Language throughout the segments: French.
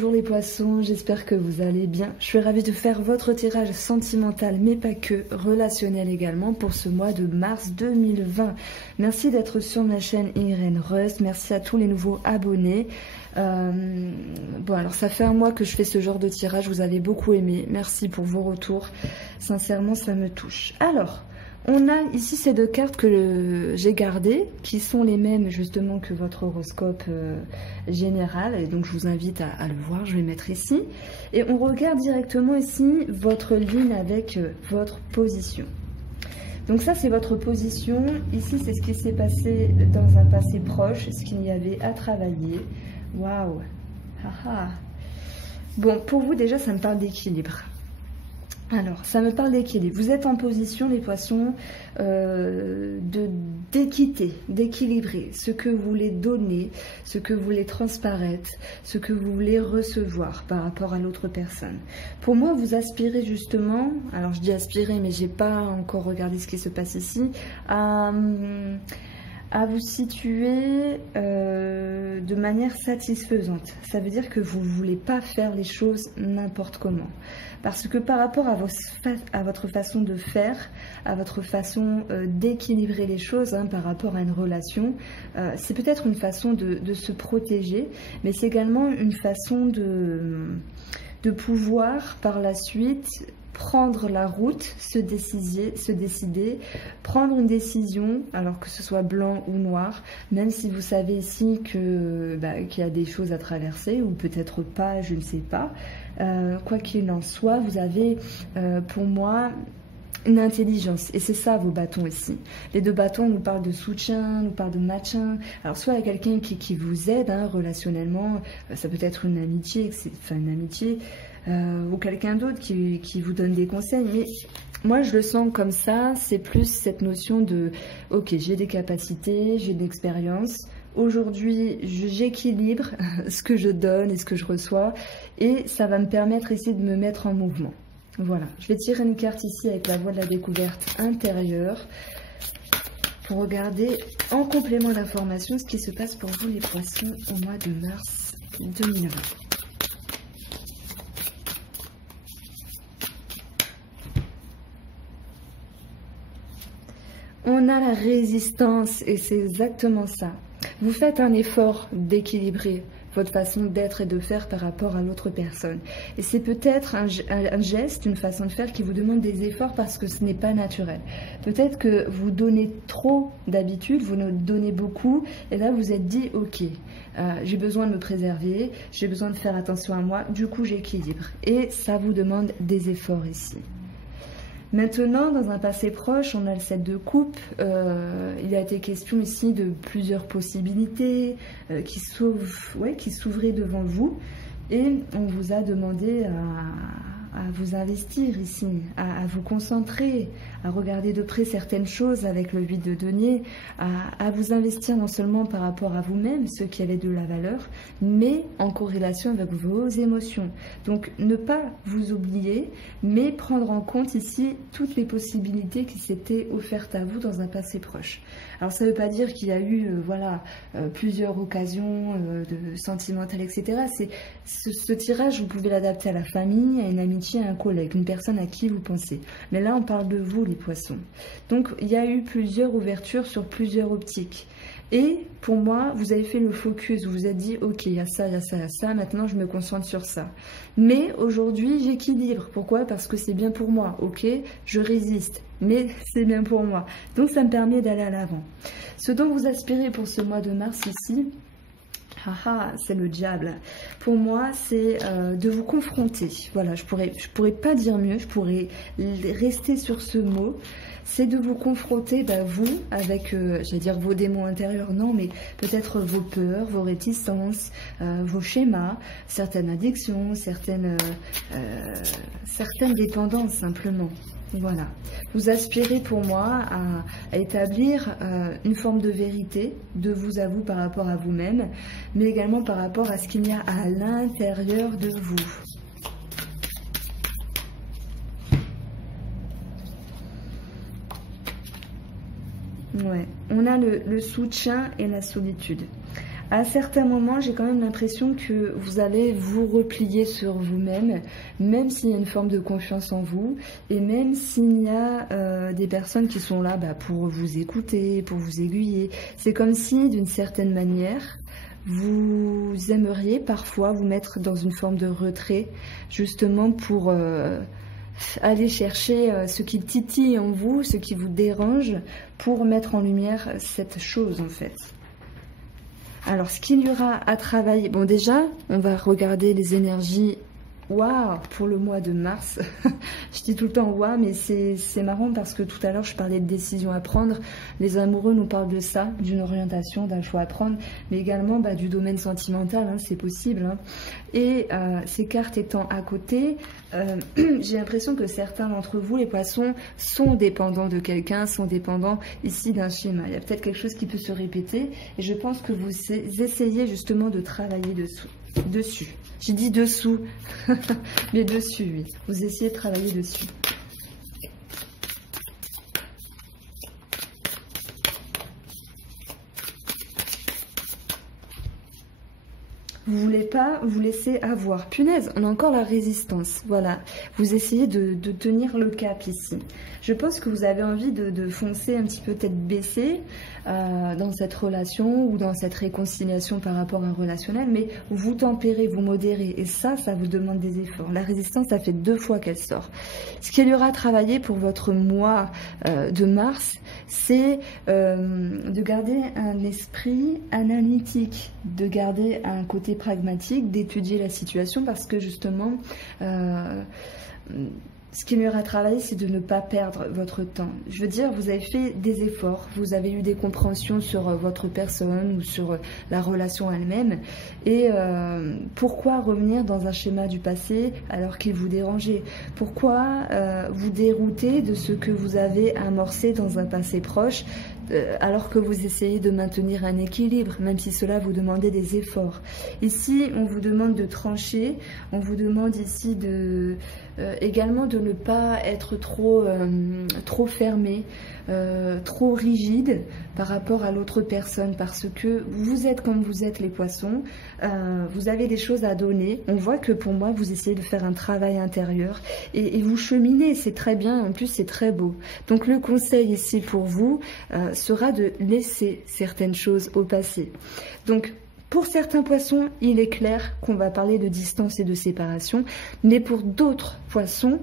bonjour les poissons, j'espère que vous allez bien. Je suis ravie de faire votre tirage sentimental, mais pas que, relationnel également, pour ce mois de mars 2020. Merci d'être sur ma chaîne Irène Rust, merci à tous les nouveaux abonnés. Bon, alors ça fait un mois que je fais ce genre de tirage, vous avez beaucoup aimé, merci pour vos retours. Sincèrement, ça me touche. Alors, on a ici ces deux cartes que j'ai gardées, qui sont les mêmes justement que votre horoscope général. Et donc je vous invite à le voir, je vais mettre ici. Et on regarde directement ici votre ligne avec votre position. Donc ça c'est votre position. Ici c'est ce qui s'est passé dans un passé proche, ce qu'il y avait à travailler. Waouh. Bon, pour vous déjà ça me parle d'équilibre. Alors, ça me parle d'équilibre. Vous êtes en position, les poissons, d'équité, d'équilibrer ce que vous voulez donner, ce que vous voulez transparaître, ce que vous voulez recevoir par rapport à l'autre personne. Pour moi, vous aspirez justement, alors je dis aspirer, mais j'ai pas encore regardé ce qui se passe ici, à vous situer de manière satisfaisante. Ça veut dire que vous ne voulez pas faire les choses n'importe comment. Parce que par rapport à votre façon de faire, à votre façon d'équilibrer les choses par rapport à une relation, c'est peut-être une façon de se protéger, mais c'est également une façon de pouvoir par la suite prendre la route, se décider, prendre une décision, alors que ce soit blanc ou noir, même si vous savez ici qu'il y a des choses à traverser, ou peut-être pas, je ne sais pas. Quoi qu'il en soit, vous avez pour moi une intelligence, et c'est ça vos bâtons ici. Les deux bâtons nous parlent de soutien, nous parlent de maintien. Alors soit il y a quelqu'un qui vous aide relationnellement, ça peut être une amitié, ou quelqu'un d'autre qui vous donne des conseils, mais moi je le sens comme ça, c'est plus cette notion de ok, j'ai des capacités, j'ai de l'expérience, aujourd'hui j'équilibre ce que je donne et ce que je reçois, et ça va me permettre ici de me mettre en mouvement. Voilà, je vais tirer une carte ici avec la voie de la découverte intérieure pour regarder en complément d'information ce qui se passe pour vous les poissons au mois de mars 2020. On a la résistance et c'est exactement ça. Vous faites un effort d'équilibrer votre façon d'être et de faire par rapport à l'autre personne. Et c'est peut-être un geste, une façon de faire qui vous demande des efforts parce que ce n'est pas naturel. Peut-être que vous donnez trop d'habitude, vous nous donnez beaucoup, et là vous êtes dit, ok, j'ai besoin de me préserver, j'ai besoin de faire attention à moi, du coup j'équilibre. Et ça vous demande des efforts ici. Maintenant, dans un passé proche, on a le 7 de coupe. Il a été question ici de plusieurs possibilités qui s'ouvraient devant vous. Et on vous a demandé à vous investir ici, à vous concentrer, à regarder de près certaines choses avec le 8 de denier, à vous investir non seulement par rapport à vous-même, ce qui avait de la valeur, mais en corrélation avec vos émotions. Donc ne pas vous oublier, mais prendre en compte ici toutes les possibilités qui s'étaient offertes à vous dans un passé proche. Alors ça ne veut pas dire qu'il y a eu plusieurs occasions de sentimentales, etc. Ce tirage, vous pouvez l'adapter à la famille, à une amitié, à un collègue, une personne à qui vous pensez. Mais là, on parle de vous, les poissons. Donc, il y a eu plusieurs ouvertures sur plusieurs optiques. Et pour moi, vous avez fait le focus, vous vous êtes dit, ok, il y a ça, il y a ça, il y a ça, maintenant je me concentre sur ça. Mais aujourd'hui, j'équilibre. Pourquoi? Parce que c'est bien pour moi, ok? Je résiste, mais c'est bien pour moi. Donc ça me permet d'aller à l'avant. Ce dont vous aspirez pour ce mois de mars ici, c'est le diable. Pour moi, c'est de vous confronter. Voilà, je pourrais pas dire mieux, je pourrais rester sur ce mot. C'est de vous confronter, vous, avec, j'allais dire vos démons intérieurs, non, mais peut-être vos peurs, vos réticences, vos schémas, certaines addictions, certaines dépendances, simplement. Voilà. Vous aspirez pour moi à établir une forme de vérité de vous à vous par rapport à vous-même, mais également par rapport à ce qu'il y a à l'intérieur de vous. Ouais, on a le soutien et la solitude. À certains moments, j'ai quand même l'impression que vous allez vous replier sur vous-même, même s'il y a une forme de confiance en vous, et même s'il y a des personnes qui sont là pour vous écouter, pour vous aiguiller. C'est comme si, d'une certaine manière, vous aimeriez parfois vous mettre dans une forme de retrait, justement pour aller chercher ce qui titille en vous, ce qui vous dérange, pour mettre en lumière cette chose en fait. Alors, ce qu'il y aura à travailler... Bon, déjà, on va regarder les énergies. Waouh, pour le mois de mars. Je dis tout le temps waouh, mais c'est marrant parce que tout à l'heure, je parlais de décision à prendre. Les amoureux nous parlent de ça, d'une orientation, d'un choix à prendre, mais également du domaine sentimental, hein, c'est possible. Hein. Et ces cartes étant à côté, j'ai l'impression que certains d'entre vous, les poissons, sont dépendants de quelqu'un, sont dépendants ici d'un schéma. Il y a peut-être quelque chose qui peut se répéter et je pense que vous essayez justement de travailler dessus. J'ai dit dessous, mais dessus, oui. Vous essayez de travailler dessus. Vous ne voulez pas vous laisser avoir. Punaise, on a encore la résistance. Voilà, vous essayez de tenir le cap ici. Je pense que vous avez envie de foncer un petit peu tête baissée dans cette relation ou dans cette réconciliation par rapport à un relationnel, mais vous tempérez, vous modérez. Et ça vous demande des efforts. La résistance, ça fait 2 fois qu'elle sort. Ce qu'il y aura à travailler pour votre mois de mars, c'est de garder un esprit analytique, de garder un côté pragmatique, d'étudier la situation parce que justement, ce qu'il y aura à travailler, c'est de ne pas perdre votre temps. Je veux dire, vous avez fait des efforts, vous avez eu des compréhensions sur votre personne ou sur la relation elle-même. Et pourquoi revenir dans un schéma du passé alors qu'il vous dérangeait? Pourquoi vous dérouter de ce que vous avez amorcé dans un passé proche alors que vous essayez de maintenir un équilibre, même si cela vous demandait des efforts. Ici, on vous demande de trancher, on vous demande ici également de ne pas être trop fermé, trop rigide par rapport à l'autre personne, parce que vous êtes comme vous êtes les poissons, vous avez des choses à donner. On voit que pour moi, vous essayez de faire un travail intérieur et vous cheminez, c'est très bien, en plus c'est très beau. Donc le conseil ici pour vous sera de laisser certaines choses au passé. Donc, pour certains poissons, il est clair qu'on va parler de distance et de séparation, mais pour d'autres poissons,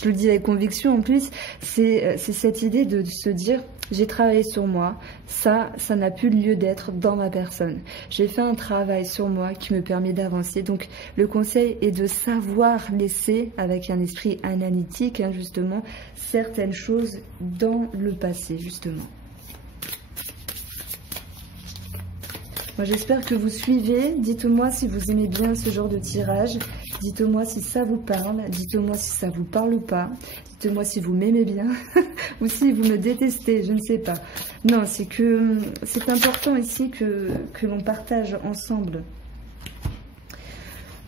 je le dis avec conviction en plus, c'est cette idée de se dire j'ai travaillé sur moi, ça n'a plus lieu d'être dans ma personne. J'ai fait un travail sur moi qui me permet d'avancer. Donc le conseil est de savoir laisser, avec un esprit analytique, hein, justement, certaines choses dans le passé, justement. Moi, j'espère que vous suivez. Dites-moi si vous aimez bien ce genre de tirage. Dites-moi si ça vous parle. Dites-moi si ça vous parle ou pas. Dites-moi si vous m'aimez bien ou si vous me détestez, je ne sais pas. Non, c'est que c'est important ici que l'on partage ensemble.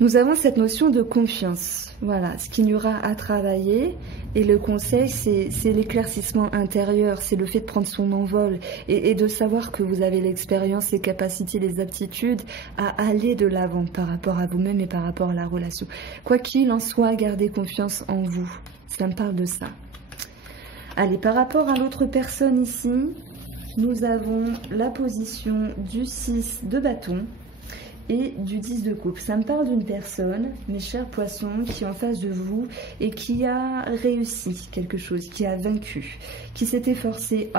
Nous avons cette notion de confiance. Voilà, ce qu'il y aura à travailler. Et le conseil, c'est l'éclaircissement intérieur, c'est le fait de prendre son envol et de savoir que vous avez l'expérience, les capacités, les aptitudes à aller de l'avant par rapport à vous-même et par rapport à la relation. Quoi qu'il en soit, gardez confiance en vous. Ça me parle de ça. Allez, par rapport à l'autre personne ici, nous avons la position du 6 de bâton et du 10 de coupe. Ça me parle d'une personne, mes chers poissons, qui est en face de vous et qui a réussi quelque chose, qui a vaincu, qui s'est efforcé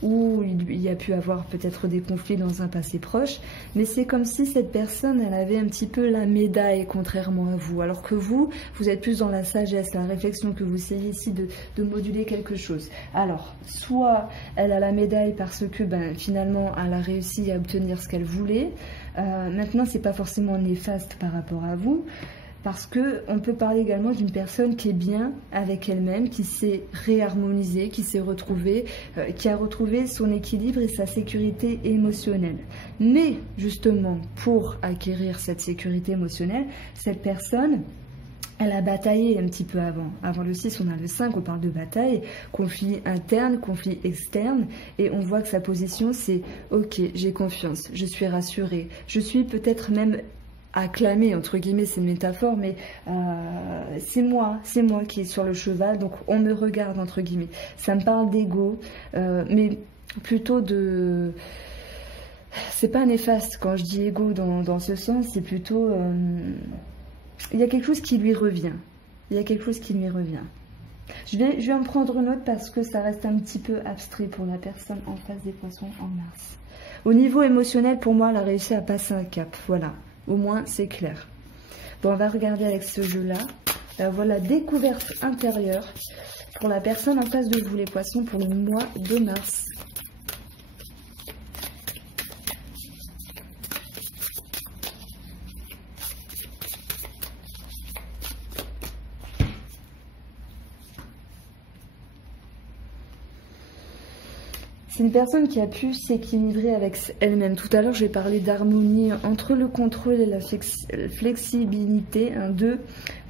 ou il y a pu avoir peut-être des conflits dans un passé proche, mais c'est comme si cette personne, elle avait un petit peu la médaille contrairement à vous, alors que vous êtes plus dans la sagesse, la réflexion, que vous essayez ici de moduler quelque chose. Alors, soit elle a la médaille parce que finalement elle a réussi à obtenir ce qu'elle voulait. Maintenant, c'est pas forcément néfaste par rapport à vous, parce que on peut parler également d'une personne qui est bien avec elle-même, qui s'est réharmonisée, qui s'est retrouvée, qui a retrouvé son équilibre et sa sécurité émotionnelle. Mais justement, pour acquérir cette sécurité émotionnelle, cette personne Elle a bataillé un petit peu avant. Avant le 6, on a le 5, on parle de bataille, conflit interne, conflit externe, et on voit que sa position, c'est « Ok, j'ai confiance, je suis rassurée, je suis peut-être même acclamée », entre guillemets, c'est une métaphore, mais c'est moi qui est sur le cheval, donc on me regarde, entre guillemets. Ça me parle d'ego, mais plutôt de... C'est pas néfaste quand je dis ego dans ce sens, c'est plutôt... Il y a quelque chose qui lui revient. Il y a quelque chose qui lui revient. Je vais en prendre une autre parce que ça reste un petit peu abstrait pour la personne en face des poissons en Mars. Au niveau émotionnel, pour moi, elle a réussi à passer un cap. Voilà. Au moins, c'est clair. Bon, on va regarder avec ce jeu-là. Voilà, découverte intérieure pour la personne en face de vous, les poissons, pour le mois de mars. C'est une personne qui a pu s'équilibrer avec elle-même. Tout à l'heure, j'ai parlé d'harmonie entre le contrôle et la flexibilité.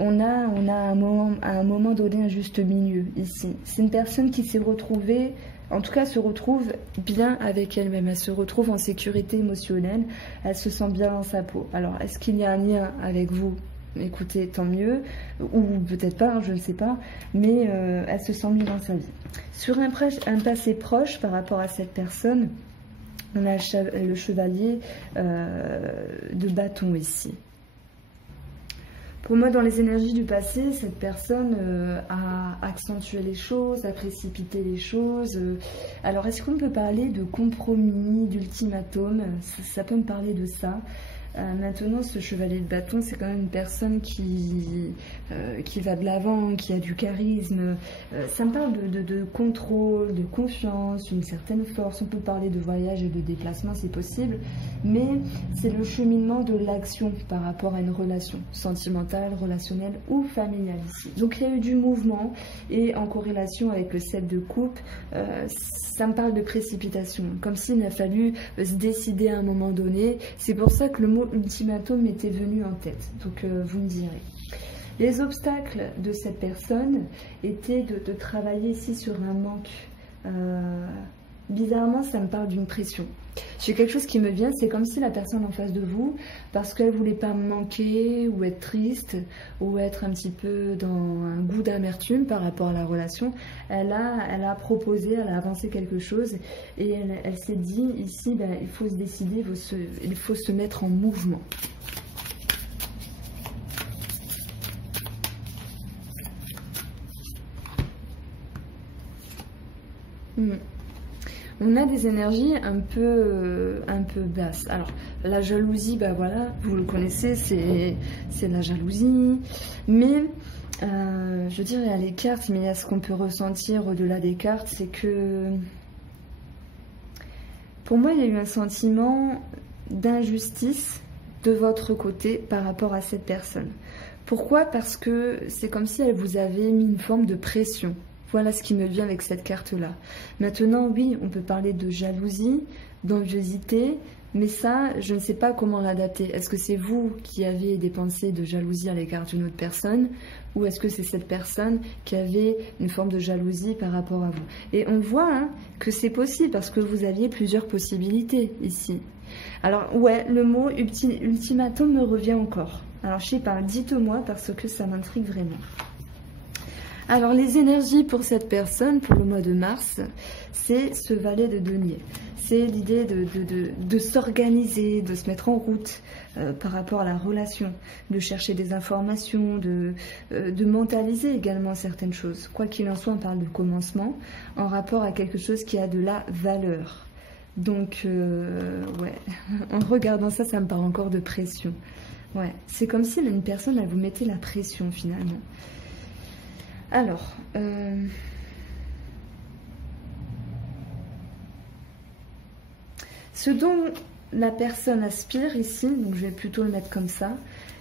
On a à un moment donné un juste milieu ici. C'est une personne qui s'est retrouvée, en tout cas se retrouve bien avec elle-même. Elle se retrouve en sécurité émotionnelle. Elle se sent bien dans sa peau. Alors, est-ce qu'il y a un lien avec vous ? Écoutez, tant mieux, ou peut-être pas, hein, je ne sais pas, mais elle se sent mieux dans sa vie. Sur un passé proche par rapport à cette personne, on a le chevalier de bâton ici. Pour moi, dans les énergies du passé, cette personne a accentué les choses, a précipité les choses. Alors, est-ce qu'on peut parler de compromis, d'ultimatum ? Ça peut me parler de ça. Maintenant, ce chevalier de bâton, c'est quand même une personne qui va de l'avant, qui a du charisme. Ça me parle de contrôle, de confiance, une certaine force. On peut parler de voyage et de déplacement, c'est possible, mais c'est le cheminement de l'action par rapport à une relation sentimentale, relationnelle ou familiale ici. Donc il y a eu du mouvement, et en corrélation avec le 7 de coupe, ça me parle de précipitation, comme s'il a fallu se décider à un moment donné. C'est pour ça que le mot ultimatum m'était venu en tête, donc vous me direz. Les obstacles de cette personne étaient de travailler ici sur un manque. Bizarrement, ça me parle d'une pression. J'ai quelque chose qui me vient, c'est comme si la personne en face de vous, parce qu'elle ne voulait pas manquer ou être triste ou être un petit peu dans un goût d'amertume par rapport à la relation, elle a proposé, elle a avancé quelque chose, et elle s'est dit ici, ben, il faut se décider, il faut se mettre en mouvement. On a des énergies un peu basses. Alors, la jalousie, bah voilà, vous le connaissez, c'est la jalousie. Mais, je dirais, il y a les cartes, mais il y a ce qu'on peut ressentir au-delà des cartes, c'est que, pour moi, il y a eu un sentiment d'injustice de votre côté par rapport à cette personne. Pourquoi ? Parce que c'est comme si elle vous avait mis une forme de pression. Voilà ce qui me vient avec cette carte-là. Maintenant, oui, on peut parler de jalousie, d'enviosité, mais ça, je ne sais pas comment l'adapter. Est-ce que c'est vous qui avez des pensées de jalousie à l'égard d'une autre personne, ou est-ce que c'est cette personne qui avait une forme de jalousie par rapport à vous? Et on voit que c'est possible, parce que vous aviez plusieurs possibilités ici. Alors, ouais, le mot ultimatum me revient encore. Alors, je sais pas, dites-moi, parce que ça m'intrigue vraiment. Alors, les énergies pour cette personne, pour le mois de mars, c'est ce valet de denier. C'est l'idée de s'organiser, de se mettre en route par rapport à la relation, de chercher des informations, de mentaliser également certaines choses. Quoi qu'il en soit, on parle de commencement en rapport à quelque chose qui a de la valeur. Donc, ouais, en regardant ça, ça me parle encore de pression. Ouais, c'est comme si une personne, elle vous mettait la pression finalement. Alors, ce dont la personne aspire ici, donc je vais plutôt le mettre comme ça,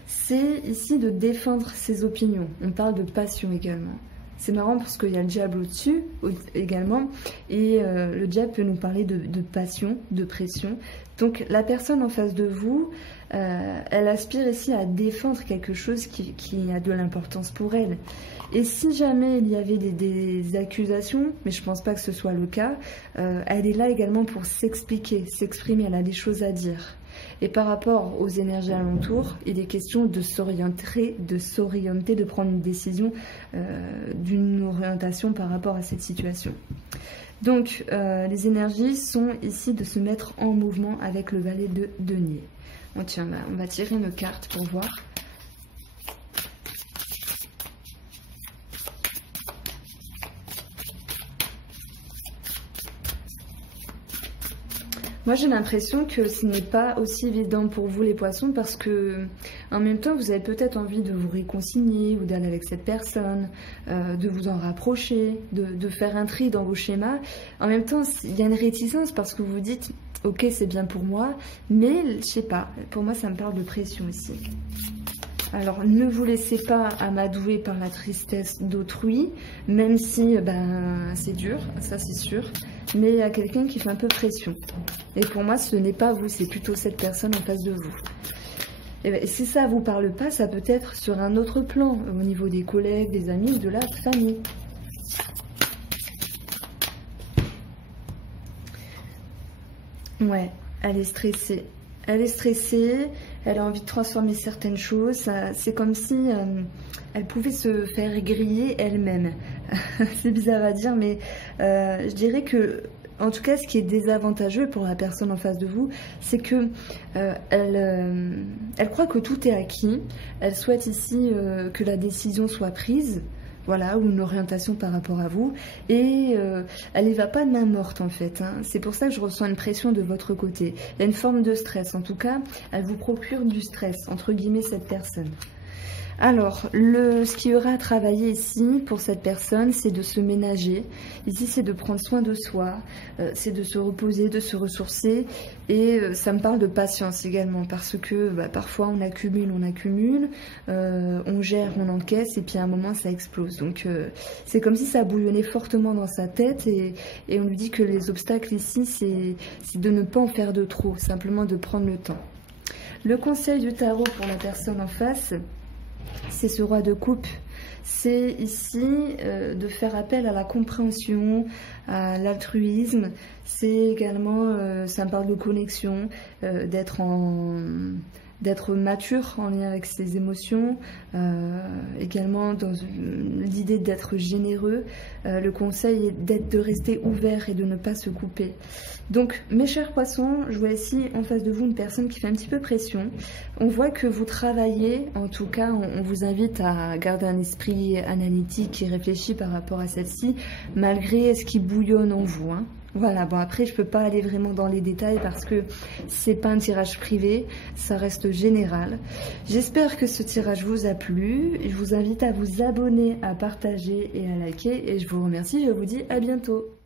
c'est ici de défendre ses opinions. On parle de passion également. C'est marrant parce qu'il y a le diable au-dessus également, et le diable peut nous parler de passion, de pression. Donc la personne en face de vous, elle aspire ici à défendre quelque chose qui a de l'importance pour elle. Et si jamais il y avait des accusations, mais je ne pense pas que ce soit le cas, elle est là également pour s'expliquer, s'exprimer, elle a des choses à dire. Et par rapport aux énergies alentours, il est question de s'orienter, de prendre une décision d'une orientation par rapport à cette situation. Donc, les énergies sont ici de se mettre en mouvement avec le valet de denier. Bon, tiens, on va tirer une carte pour voir. Moi, j'ai l'impression que ce n'est pas aussi évident pour vous, les poissons, parce que en même temps, vous avez peut-être envie de vous réconcilier ou d'aller avec cette personne, de vous en rapprocher, de faire un tri dans vos schémas. En même temps, il y a une réticence parce que vous vous dites « Ok, c'est bien pour moi », mais je sais pas, pour moi, ça me parle de pression ici. Alors, ne vous laissez pas amadouer par la tristesse d'autrui, même si c'est dur, ça c'est sûr. Mais il y a quelqu'un qui fait un peu pression. Et pour moi, ce n'est pas vous, c'est plutôt cette personne en face de vous. Et bien, si ça ne vous parle pas, ça peut être sur un autre plan, au niveau des collègues, des amis ou de la famille. Ouais, elle est stressée. Elle est stressée, elle a envie de transformer certaines choses. C'est comme si elle pouvait se faire griller elle-même. C'est bizarre à dire, mais je dirais que, en tout cas, ce qui est désavantageux pour la personne en face de vous, c'est que elle croit que tout est acquis. Elle souhaite ici que la décision soit prise. Voilà, ou une orientation par rapport à vous, et elle n'y va pas de main morte en fait, hein. C'est pour ça que je ressens une pression de votre côté. Il y a une forme de stress, en tout cas, elle vous procure du stress, entre guillemets, cette personne. Alors, ce qu'il y aura à travailler ici pour cette personne, c'est de se ménager. Ici, c'est de prendre soin de soi, c'est de se reposer, de se ressourcer. Et ça me parle de patience également, parce que parfois on accumule, on gère, on encaisse, et puis à un moment ça explose. Donc c'est comme si ça bouillonnait fortement dans sa tête, et on lui dit que les obstacles ici, c'est de ne pas en faire de trop, simplement de prendre le temps. Le conseil du tarot pour la personne en face, c'est ce roi de coupe. C'est ici de faire appel à la compréhension, à l'altruisme. C'est également, ça me parle de connexion, d'être mature en lien avec ses émotions, également dans l'idée d'être généreux. Le conseil est de rester ouvert et de ne pas se couper. Donc, mes chers poissons, je vois ici en face de vous une personne qui fait un petit peu pression. On voit que vous travaillez, en tout cas, on vous invite à garder un esprit analytique et réfléchi par rapport à celle-ci, malgré ce qui bouillonne en vous, hein. Voilà, bon après je peux pas aller vraiment dans les détails parce que c'est pas un tirage privé, ça reste général. J'espère que ce tirage vous a plu, je vous invite à vous abonner, à partager et à liker, et je vous remercie, je vous dis à bientôt.